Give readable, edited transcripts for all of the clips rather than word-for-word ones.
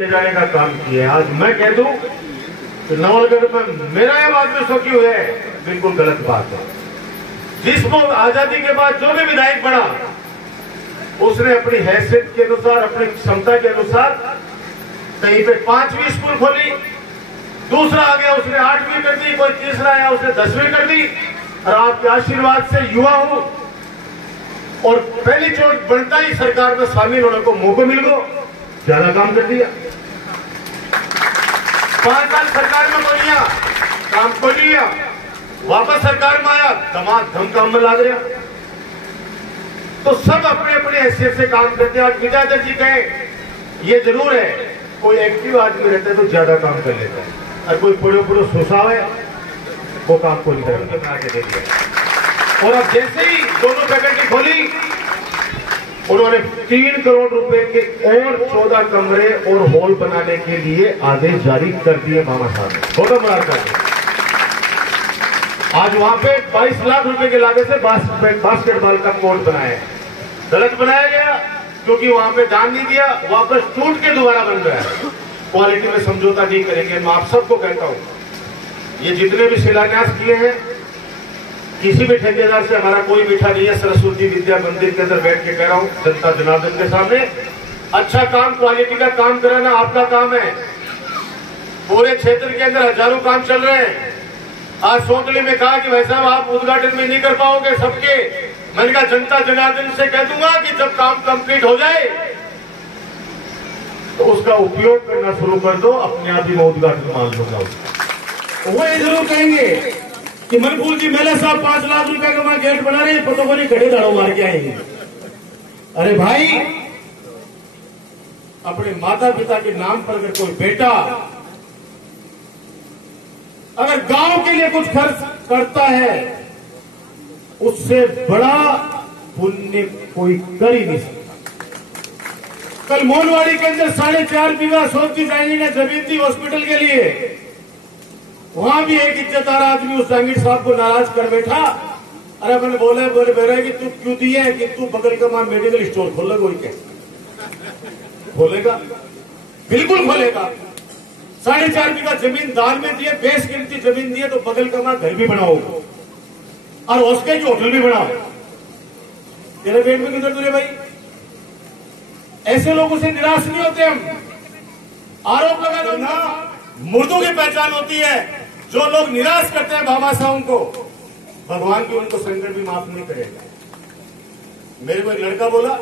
ले जाने का काम किया है। आज मैं कह दूं कि नवलगढ़ में मेरा ये बात में शौकी हुए बिल्कुल गलत बात है। जिसको आजादी के बाद जो भी विधायक बना उसने अपनी हैसियत के अनुसार, अपनी क्षमता के अनुसार कहीं पे 5वीं स्कूल खोली, दूसरा आ गया उसने 8वीं कर दी, कोई तीसरा आया उसने 10वीं कर दी। और आपके आशीर्वाद से युवा हूं और पहली चोट बनता ही सरकार में शामिल होने को मौका मिल गया, ज्यादा काम कर दिया। 5 साल सरकार में बढ़िया काम को लिया, वापस सरकार में आया, धम काम में लाग रहा। तो सब अपने अपने हैसियत से काम करते हैं। आज विद्याधर जी कहे ये जरूर है, कोई एक्टिव आदमी रहता है तो ज्यादा काम कर लेता है, और कोई पुड़ो पुड़ो सोसा है वो काम को नहीं बना के दे दिया। और अब जैसे ही दोनों फैकल्टी खोली उन्होंने 3 करोड़ रुपए के और 14 कमरे और हॉल बनाने के लिए आदेश जारी कर दिए मामा साहब ने। बहुत मुबारक। आज वहां पे 22 लाख रुपए के लागत से बास्केटबॉल का कोर्ट बनाया है। गलत बनाया गया क्योंकि वहां पे दान नहीं दिया, वापस टूट के दोबारा बन रहा है। क्वालिटी में समझौता नहीं करेंगे। मैं आप सबको कहता हूं, ये जितने भी शिलान्यास किए हैं किसी भी ठेकेदार से हमारा कोई मीठा नहीं है। सरस्वती विद्या मंदिर के अंदर बैठ के कह रहा हूं जनता जनार्दन के सामने, अच्छा काम, क्वालिटी का काम कराना आपका काम है। पूरे क्षेत्र के अंदर हजारों काम चल रहे हैं। आज सोतली में कहा कि भाई साहब आप उद्घाटन में नहीं कर पाओगे सबके। मैंने कहा जनता जनार्दन से कह दूंगा कि जब काम कंप्लीट हो जाए तो उसका उपयोग करना शुरू कर दो, अपने आप ही मैं उद्घाटन मान लूंगा। वो ये जरूर कहेंगे कि मनफूल जी मेले साहब 5 लाख रुपए का वहां गेट बना रहे हैं, पतों को नहीं खड़े दाड़ों मार के आएंगे। अरे भाई, अपने माता पिता के नाम पर अगर कोई बेटा अगर गांव के लिए कुछ खर्च करता है उससे बड़ा पुण्य कोई कर ही नहीं सकता। कल मोनवाड़ी के अंदर 4.5 बीघा सोची जाएंगे ने जमीन थी हॉस्पिटल के लिए। वहां भी एक इज्जतदार आदमी उस जहांगीर साहब को नाराज कर बैठा। अरे मैंने बोले बेरा कि तू क्यों दिए है कि तू बगल का मां मेडिकल स्टोर खोल कोई क्या खोलेगा? बिल्कुल खोलेगा। 4.5 बीघा जमीन दान में दिए, बेस कीमती जमीन दिए तो बगल का मां घर भी बनाओ और उसके की होटल भी बनाओ। तेरे पेट में किधर तुरे भाई? ऐसे लोगों से निराश नहीं होते हम। आरोप लगा दो ना, मुर्दों की पहचान होती है। जो लोग निराश करते हैं भामाशाहों को, भगवान भी उनको संकट भी माफ नहीं करेगा। मेरे को एक लड़का बोला,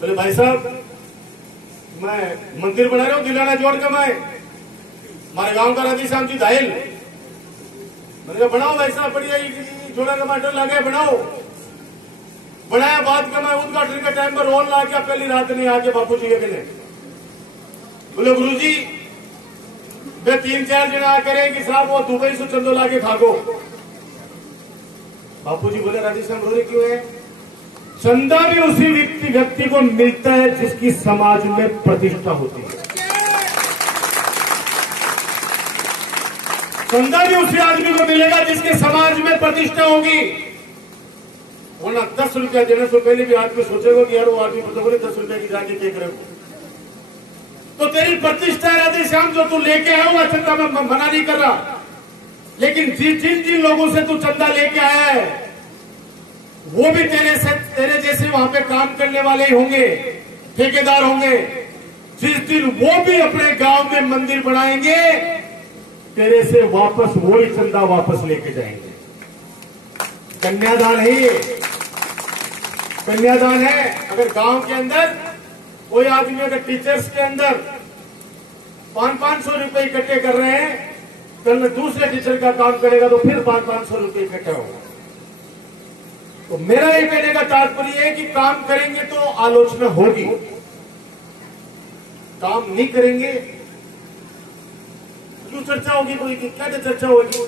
बोले भाई साहब मैं मंदिर बना रहा हूं दिलाना जोड़ के, मैं हमारे गांव का राधी श्याम जी दाहिल। मैंने कहा बनाओ भाई साहब, बढ़िया जोड़ा टमाटर लगे बनाओ। बनाया, बाद का मैं उद्घाटन के टाइम पर रोल ला के पहली रात नहीं आके बापू जी के कहने बोले गुरु जी वे 3-4 जना करे कि साहब वो दुबई से चंदो लाके भागो। बापू जी बोले राधे श्याम रो रहे क्यों है? चंदा भी उसी व्यक्ति को मिलता है जिसकी समाज में प्रतिष्ठा होती है। चंदा भी उसी आदमी को मिलेगा जिसके समाज में प्रतिष्ठा होगी। वरना 10 रुपया देने से पहले भी आदमी सोचेगा कि यार वो आदमी पता बोले 10 रुपए की जाके देख रहे हो तो तेरी प्रतिष्ठा है राधे श्याम। जो तू लेके आया हुआ चंदा में मना नहीं कर रहा, लेकिन जिन लोगों से तू चंदा लेके आया है वो भी तेरे जैसे वहां पे काम करने वाले ही होंगे, ठेकेदार होंगे। जिस दिन वो भी अपने गांव में मंदिर बनाएंगे तेरे से वापस वही चंदा वापस लेके जाएंगे। कन्यादान है ये, कन्यादान है। अगर गांव के अंदर कोई आदमी अगर टीचर्स के अंदर 500 रुपए इकट्ठे कर रहे हैं, कल दूसरे टीचर का काम करेगा तो फिर 500 रुपए इकट्ठे होगा। तो मेरा ये कहने का तात्पर्य है कि काम करेंगे तो आलोचना होगी, काम नहीं करेंगे क्यों चर्चा होगी? कोई क्या चर्चा होगी?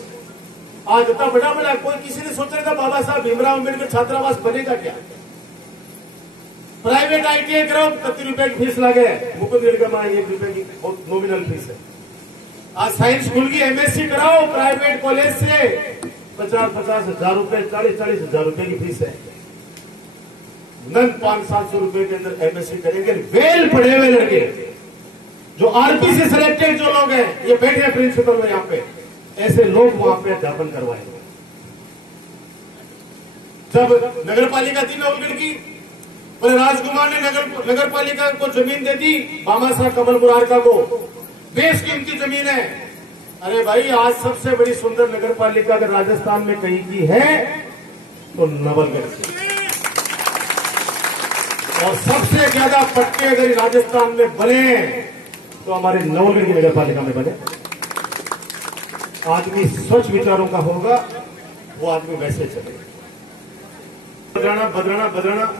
आज इतना बड़ा कोई किसी ने सोचा था बाबा साहब भीमराव अम्बेडकर छात्रावास बनेगा क्या? प्राइवेट ITI कराओ 30 रुपए की फीस लगे, मुकुंद निगम 1 रुपए की नॉमिनल फीस है। आज साइंस स्कूल की MSc कराओ प्राइवेट कॉलेज से 50-50 हजार रुपए, 40-40 हजार रुपए की फीस है। नन 500-700 रुपए के अंदर MSc करेंगे, वेल पढ़े हुए लड़के जो आरपी से सिलेक्टेड जो लोग हैं, ये बैठे हैं प्रिंसिपल में, यहाँ पे ऐसे लोग वहां पे अध्यापन करवाएंगे। जब नगर पालिका थी नवलगढ़ की, बोले राजकुमार ने नगर पालिका को जमीन दे दी मामा साहब कमल मुरारका को, बेशकीमती जमीन है। अरे भाई, आज सबसे बड़ी सुंदर नगर पालिका अगर राजस्थान में कहीं की है तो नवलगढ़ की, और सबसे ज्यादा पट्टे अगर राजस्थान में बने तो हमारे नवलगढ़ की नगर पालिका में बने। आदमी स्वच्छ विचारों का होगा, वो आदमी वैसे चलेगा। बदलाना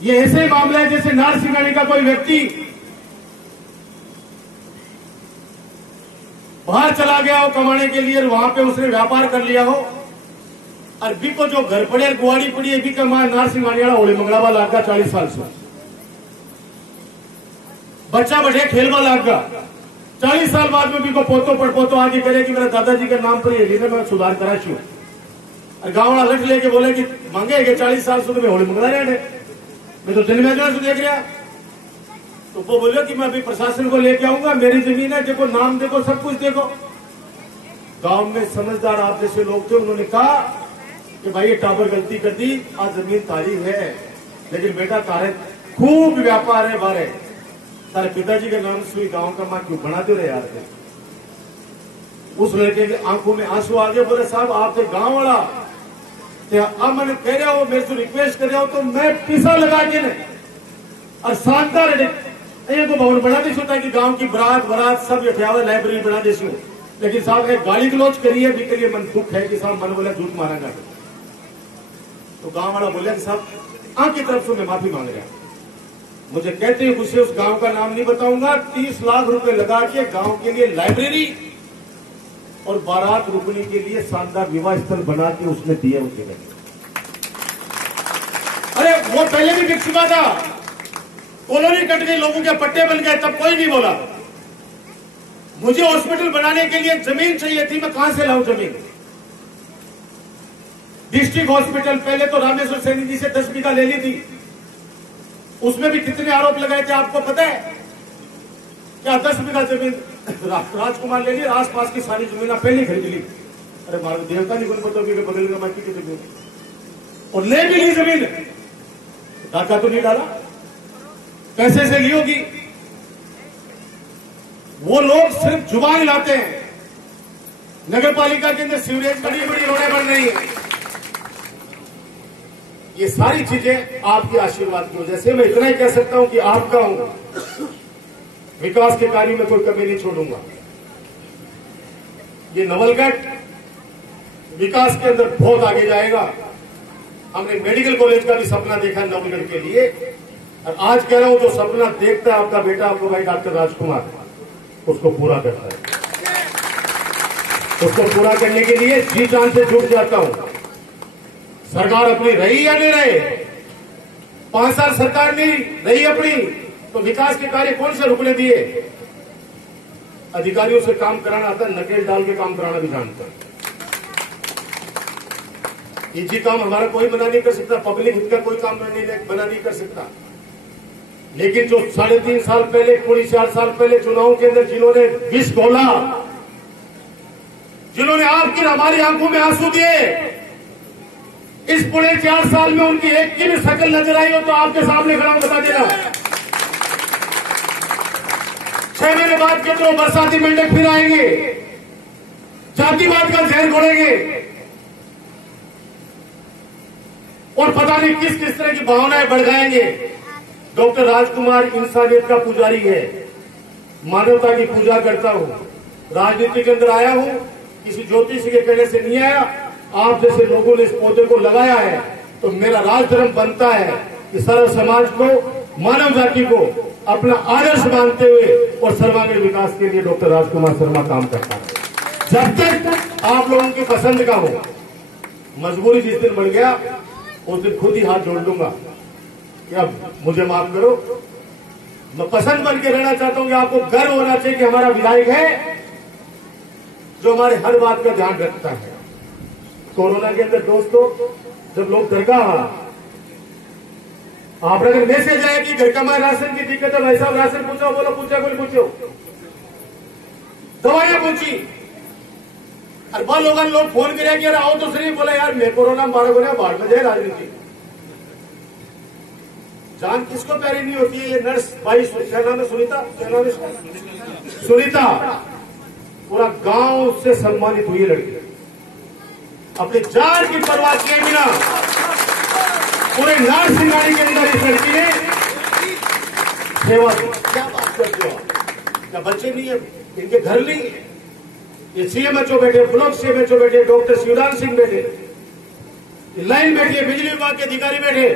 ये ऐसे मामला है जैसे नारसिंहानी का कोई व्यक्ति बाहर चला गया हो कमाने के लिए, और वहां पे उसने व्यापार कर लिया हो, और बी को जो घर पड़े गुआड़ी पड़ी है, बी का मां नारसिंहानी वाला होली मंगलावा लाग का 40 साल से बच्चा बैठे खेलवा लाग का 40 साल बाद में भी को पोतो आगे करे कि मेरा दादाजी के नाम पर ये लेने में सुधार करा छू, और गांव वाला लट लेके बोले कि मांगे कि 40 साल से मैं होली मंगला रहे मैं तो दिन में देख रहा। तो वो बोले कि मैं अभी प्रशासन को लेके आऊंगा, मेरी जमीन है, देखो नाम देखो सब कुछ देखो। गांव में समझदार आप जैसे लोग थे, उन्होंने कहा कि भाई ये टावर गलती कर दी, आज जमीन तारी है, लेकिन बेटा तारे खूब व्यापार है बारे, तारे पिताजी के नाम से गांव का मां क्यों बना दे रहे यार थे। उस लड़के की आंखों में आंसू आ गए, बोले साहब आप थे गांव वाला, अब मैंने कह रहा हो, मेरे से रिक्वेस्ट कर रहा हो, तो मैं पैसा लगा के नहीं और शानदार ये तो भवन बना दे ताकि गांव की बरात सब यठावे लाइब्रेरी बना दे। लेकिन साहब एक गाली गलौज करिए भी करिए, मन दुख है कि साहब मन बोला झूठ मारेंगे। तो गांव वाला बोला कि साहब आपकी तरफ से मैं माफी मांग रहा, मुझे कहते हैं उसे उस गांव का नाम नहीं बताऊंगा, 30 लाख रुपए लगा के गांव के लिए लाइब्रेरी और बारात रुकने के लिए शानदार विवाह स्थल बना के उसने दिया उसे। अरे वो पहले भी बिक चुका था, कॉलोनी कट गई, लोगों के पट्टे बन गए, तब कोई नहीं बोला। मुझे हॉस्पिटल बनाने के लिए जमीन चाहिए थी, मैं कहां से लाऊं जमीन? डिस्ट्रिक्ट हॉस्पिटल पहले तो रामेश्वर सैनी जी से 10 बीघा ले ली थी, उसमें भी कितने आरोप लगाए थे आपको पता है क्या? 10 बीघा जमीन राजकुमार ले ली, आसपास की सारी जमीन पहले खरीद ली। अरे मारो देवता नहीं बन पता बगल में बाकी की जमीन, और ले भी ली जमीन, डाका तो नहीं डाला, पैसे से ली होगी। वो लोग सिर्फ जुबान लाते हैं। नगर पालिका के अंदर सीवरेज बड़ी बड़ी रोडें बन रही है, ये सारी चीजें आपके आशीर्वाद की वजह से। मैं इतना ही कह सकता हूं कि आपका हूं, विकास के कार्य में कोई कमी नहीं छोड़ूंगा। ये नवलगढ़ विकास के अंदर बहुत आगे जाएगा। हमने मेडिकल कॉलेज का भी सपना देखा नवलगढ़ के लिए, और आज कह रहा हूं जो सपना देखता है आपका बेटा, आपको भाई डॉक्टर राजकुमार, उसको पूरा करता है। उसको पूरा करने के लिए जी जान से जुट जाता हूं। सरकार अपनी रही या नहीं रहे, 5 साल सरकार नहीं रही अपनी, तो विकास के कार्य कौन से रुकने दिए? अधिकारियों से काम कराना आता है, नकेल डाल के काम कराना भी जानता है। इजी काम हमारा कोई बना नहीं कर सकता, पब्लिक हित का कोई काम बना नहीं कर सकता। लेकिन जो 3.5 साल पहले, 4 साल पहले चुनाव के अंदर जिन्होंने विष घोला, जिन्होंने आपकी हमारी आंखों में आंसू दिए, इस 4.5 साल में उनकी एक की भी शक्ल नजर आई हो तो आपके सामने खड़ा बता देना। 6 महीने बाद के तो बरसाती मेंढक फिर आएंगे, जातिवाद का जहर घोड़ेंगे, और पता नहीं किस किस तरह की भावनाएं बढ़ाएंगे। डॉक्टर राजकुमार इंसानियत का पुजारी है, मानवता की पूजा करता हूं। राजनीति के अंदर आया हूं, किसी ज्योतिष के कहने से नहीं आया। आप जैसे लोगों ने इस पौधे को लगाया है, तो मेरा राजधर्म बनता है कि सर्व समाज को, मानव जाति को अपना आदर्श मानते हुए और सर्वांगीण विकास के लिए डॉक्टर राजकुमार शर्मा काम करता है। जब तक आप लोगों की पसंद का हो, मजबूरी जिस दिन बन गया उस दिन खुद ही हाथ जोड़ लूंगा कि अब मुझे माफ करो। मैं पसंद बन के रहना चाहता हूं कि आपको गर्व होना चाहिए कि हमारा विधायक है जो हमारे हर बात का ध्यान रखता है। कोरोना के अंदर दोस्तों, जब लोग दरगाह आप अगर मैसेज आए कि घर का हमारे राशन की दिक्कत है, भाई साहब राशन पूछो, बोलो पूछा कोई पूछो, दवाइयां पूछी, और बहुत लोग फोन करे कि यार आओ तो सही, बोला यार मैं कोरोना मारा को बाढ़ में जाए राजनीति। जान किसको प्यारी नहीं होती है? ये नर्स भाई क्या नाम है, सुनीता, क्या नाम है इसका, सुनीता, पूरा गांव उससे सम्मानित हुई लड़की, अपनी जान की परवाह किए बिना पूरे नारसिंगाड़ी के अंदर इस लड़की ने सेवा की। क्या बात करते हो? क्या बच्चे नहीं है इनके, घर नहीं है? ये सीएमएचओ बैठे, ब्लॉक सीएमएचओ बैठे, डॉक्टर शिवराज सिंह बैठे, लाइन बैठी है, बिजली विभाग के अधिकारी बैठे,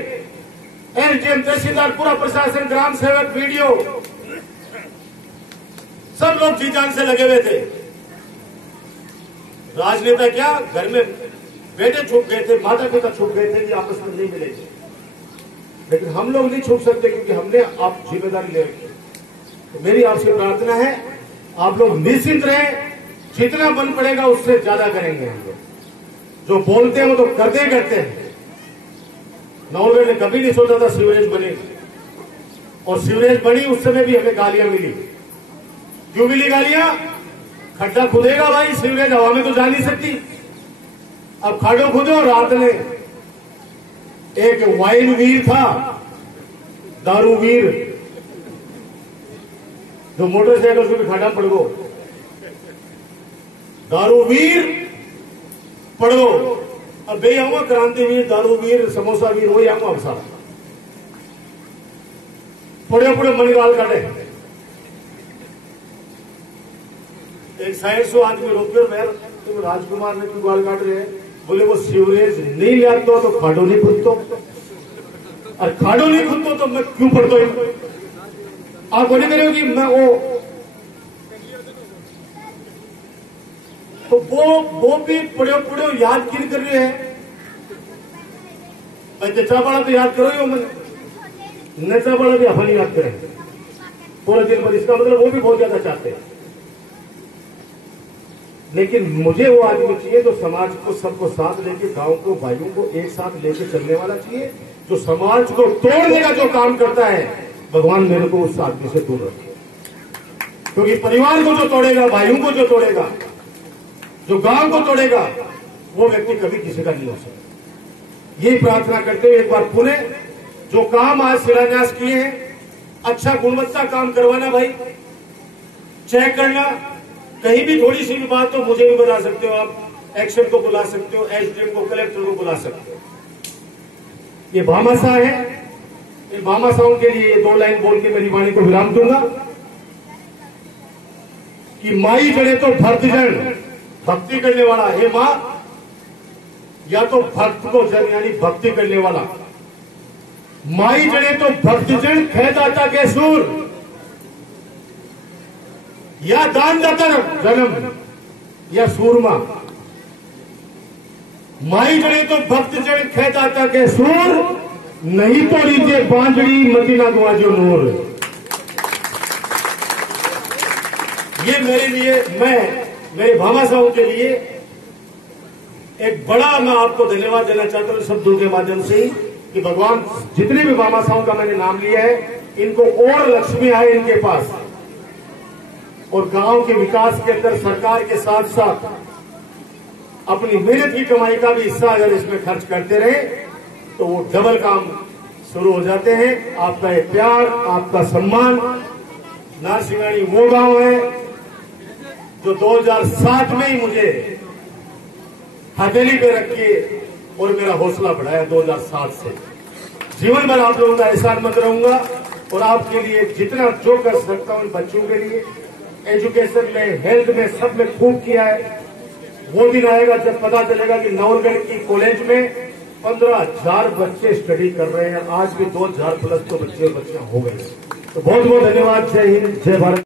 एसडीएम, तहसीलदार, पूरा प्रशासन, ग्राम सेवक, वीडियो, सब लोग जी जान से लगे हुए थे। राजनेता क्या घर में बेटे छूट गए थे, माता पिता छूट गए थे कि आपस में नहीं मिलेंगे, लेकिन हम लोग नहीं छूट सकते क्योंकि हमने आप जिम्मेदारी ले रखी। तो मेरी आपसे प्रार्थना है, आप लोग निश्चिंत रहें, जितना बन पड़ेगा उससे ज्यादा करेंगे हम लोग। जो बोलते हैं वो तो करते हैं। नौलगढ़ ने कभी नहीं सोचा था सीवरेज बनेगी, और सीवरेज बनी उस समय भी हमें गालियां मिली। क्यों मिली गालियां? खड्डा खुदेगा भाई, सीवरेज हवा में तो जा नहीं सकती। अब खाडो खुदो। रात में एक वाइन वीर था, दारू वीर, जो मोटरसाइकिल से भी खाडा पड़ गो, दारू वीर पड़ गो। अब बे आऊंगा क्रांतिवीर, दारू वीर, समोसा वीर, वही आऊंगा अब सारा पड़े पड़े मन गाल काटे। एक साइड से आदमी रोक मैं, तुम राजकुमार ने क्यों गाल काट रहे हैं? बोले वो सीवरेज नहीं लियाता तो खाडो नहीं खुदतो, और खाडो नहीं खुदतो तो मैं क्यों पढ़ता हूं? आप बोले कह रहे हो कि मैं वो भी पड़े याद क्यों कर रहे हैं? भाई चचा बड़ा तो याद करो ही, मैंने नचा बड़ा भी अपन याद करें पूरे दिन पर, इसका मतलब वो भी बहुत ज्यादा चाहते हैं। लेकिन मुझे वो आदमी चाहिए जो समाज को सबको साथ लेके, गांव को, भाइयों को एक साथ लेके चलने वाला चाहिए, जो समाज को तोड़ने का जो काम करता है। भगवान मेरे को उस आदमी से दूर रखे, क्योंकि परिवार को जो तोड़ेगा, भाइयों को जो तोड़ेगा, जो गांव को तोड़ेगा, वो व्यक्ति कभी किसी का नहीं हो सकता। यही प्रार्थना करते हुए एक बार पुनः जो काम आज शिलान्यास किए हैं, अच्छा गुणवत्ता काम करवाना भाई, चेक करना, कहीं भी थोड़ी सी भी बात तो मुझे भी बता सकते हो आप, एक्शन को बुला सकते हो, एसडीएम को, कलेक्टर को बुला सकते हो। ये भामाशाह है, इन भामाशाहों के लिए ये 2 लाइन बोल के मेरी वाणी को विराम दूंगा कि माई जड़े तो भक्तजन, भक्ति करने वाला, हे मां, या तो भक्त को जन यानी भक्ति करने वाला, माई जड़े तो भक्तजन, खेदाता के सूर, या दानदाता जन्म, या सूरमा। माई जड़े तो भक्तजन, खेदाता के सूर, नहीं तो रीते बांजड़ी, मदीना गवाजो नूर। ये मेरे लिए, मैं मेरे भामाशाहों के लिए एक बड़ा मैं आपको धन्यवाद देना चाहता हूं शब्दों के माध्यम से ही, कि भगवान जितने भी भामाशाहों का मैंने नाम लिया है, इनको और लक्ष्मी आए इनके पास, और गांव के विकास के अंदर सरकार के साथ साथ अपनी मेहनत की कमाई का भी हिस्सा अगर इसमें खर्च करते रहे तो वो डबल काम शुरू हो जाते हैं। आपका ये प्यार, आपका सम्मान। नारसिंगाड़ी वो गांव है जो 2007 में ही मुझे हथेली पे रख के और मेरा हौसला बढ़ाया। 2007 से जीवन भर आप लोगों का एहसानमंद रहूंगा, और आपके लिए जितना जो कर सकता हूं बच्चों के लिए, एजुकेशन में, हेल्थ में, सब में खूब किया है। वो दिन आएगा जब पता चलेगा कि नौलगढ़ की कॉलेज में 15,000 बच्चे स्टडी कर रहे हैं। आज भी 2,000 प्लस तो बच्चे और बच्चियां हो गए। तो बहुत बहुत धन्यवाद। जय हिंद, जय भारत।